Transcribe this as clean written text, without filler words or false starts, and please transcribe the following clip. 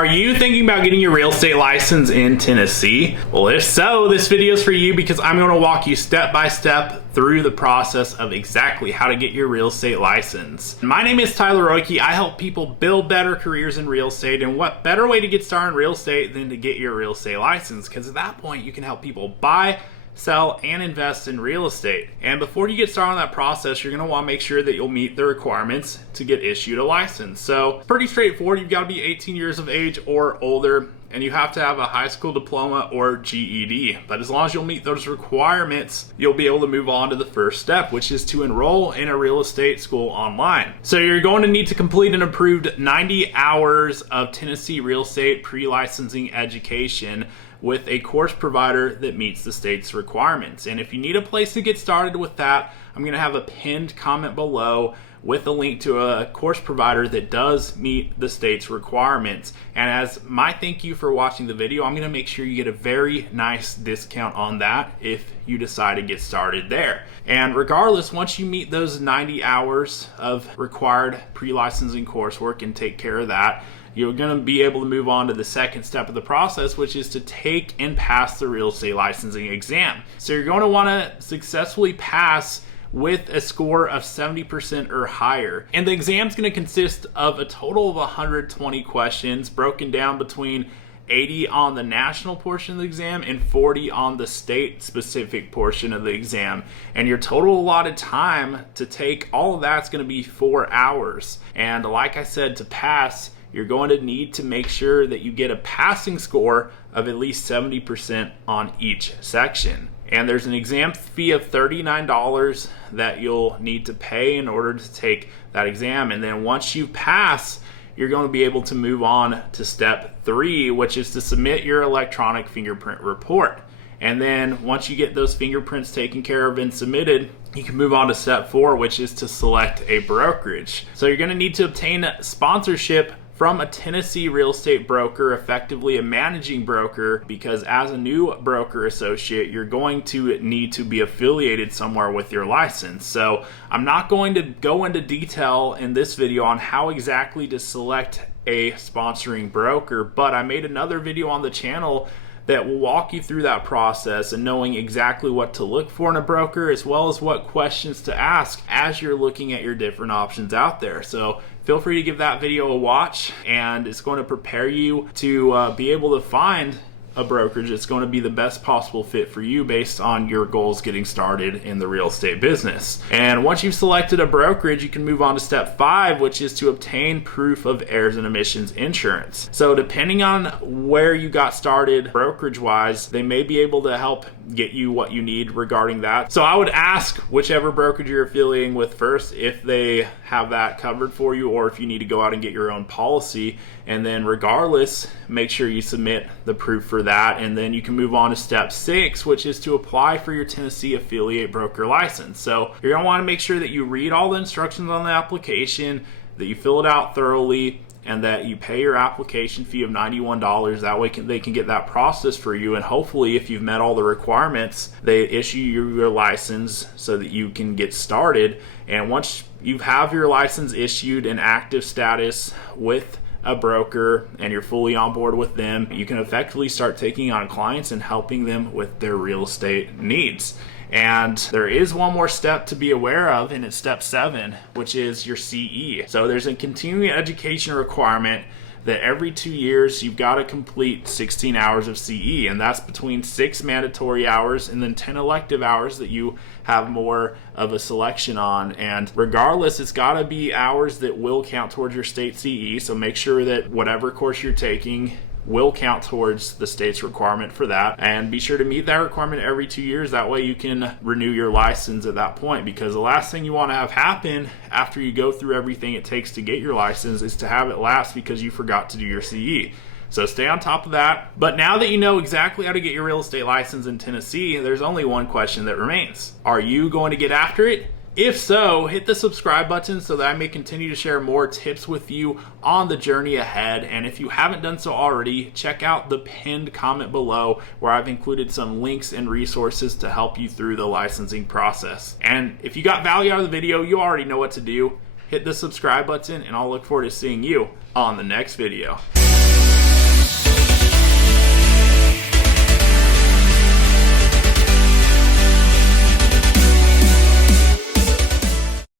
Are you thinking about getting your real estate license in Tennessee? Well, if so, this video is for you because I'm going to walk you step by step through the process of exactly how to get your real estate license. My name is Tyler Roicki. I help people build better careers in real estate, and what better way to get started in real estate than to get your real estate license? Because at that point, you can help people buy, sell, and invest in real estate. And before you get started on that process, you're going to want to make sure that you'll meet the requirements to get issued a license. So it's pretty straightforward. You've got to be 18 years of age or older, and you have to have a high school diploma or GED. But as long as you'll meet those requirements, you'll be able to move on to the first step, which is to enroll in a real estate school online. So you're going to need to complete an approved 90 hours of Tennessee real estate pre-licensing education with a course provider that meets the state's requirements. And if you need a place to get started with that, I'm going to have a pinned comment below with a link to a course provider that does meet the state's requirements. And as my thank you for watching the video, I'm going to make sure you get a very nice discount on that if you decide to get started there. And regardless, once you meet those 90 hours of required pre-licensing coursework and take care of that, you're going to be able to move on to the second step of the process, which is to take and pass the real estate licensing exam. So you're going to want to successfully pass with a score of 70% or higher. And the exam is going to consist of a total of 120 questions broken down between 80 on the national portion of the exam and 40 on the state specific portion of the exam. And your total allotted time to take all of that's going to be 4 hours. And like I said, to pass, you're going to need to make sure that you get a passing score of at least 70% on each section. And there's an exam fee of $39 that you'll need to pay in order to take that exam. And then once you pass, you're going to be able to move on to step 3, which is to submit your electronic fingerprint report. And then once you get those fingerprints taken care of and submitted, you can move on to step 4, which is to select a brokerage. So you're going to need to obtain sponsorship from a Tennessee real estate broker, effectively a managing broker, because as a new broker associate, you're going to need to be affiliated somewhere with your license. So I'm not going to go into detail in this video on how exactly to select a sponsoring broker, but I made another video on the channel that will walk you through that process and knowing exactly what to look for in a broker, as well as what questions to ask as you're looking at your different options out there. So feel free to give that video a watch, and it's going to prepare you to be able to find a brokerage that's going to be the best possible fit for you based on your goals getting started in the real estate business. And once you've selected a brokerage, you can move on to step 5, which is to obtain proof of errors and omissions insurance. So depending on where you got started brokerage wise, they may be able to help get you what you need regarding that. So I would ask whichever brokerage you're affiliating with first if they have that covered for you, or if you need to go out and get your own policy. And then regardless, make sure you submit the proof for that. And then you can move on to step 6, which is to apply for your Tennessee affiliate broker license. So you're going to want to make sure that you read all the instructions on the application, that you fill it out thoroughly, and that you pay your application fee of $91. That way they can get that process for you, and hopefully if you've met all the requirements, they issue you your license so that you can get started. And once you have your license issued in active status with a broker and you're fully on board with them, you can effectively start taking on clients and helping them with their real estate needs. And there is one more step to be aware of, and it's step 7, which is your CE. So there's a continuing education requirement that every 2 years you've got to complete 16 hours of CE, and that's between 6 mandatory hours and then 10 elective hours that you have more of a selection on. And regardless, it's got to be hours that will count towards your state CE, so make sure that whatever course you're taking will count towards the state's requirement for that, and be sure to meet that requirement every 2 years. That way you can renew your license at that point, because the last thing you want to have happen after you go through everything it takes to get your license is to have it lapse because you forgot to do your CE. So stay on top of that. But now that you know exactly how to get your real estate license in Tennessee, there's only one question that remains. Are you going to get after it? If so, hit the subscribe button so that I may continue to share more tips with you on the journey ahead. And if you haven't done so already, check out the pinned comment below where I've included some links and resources to help you through the licensing process. And if you got value out of the video, you already know what to do. Hit the subscribe button, and I'll look forward to seeing you on the next video.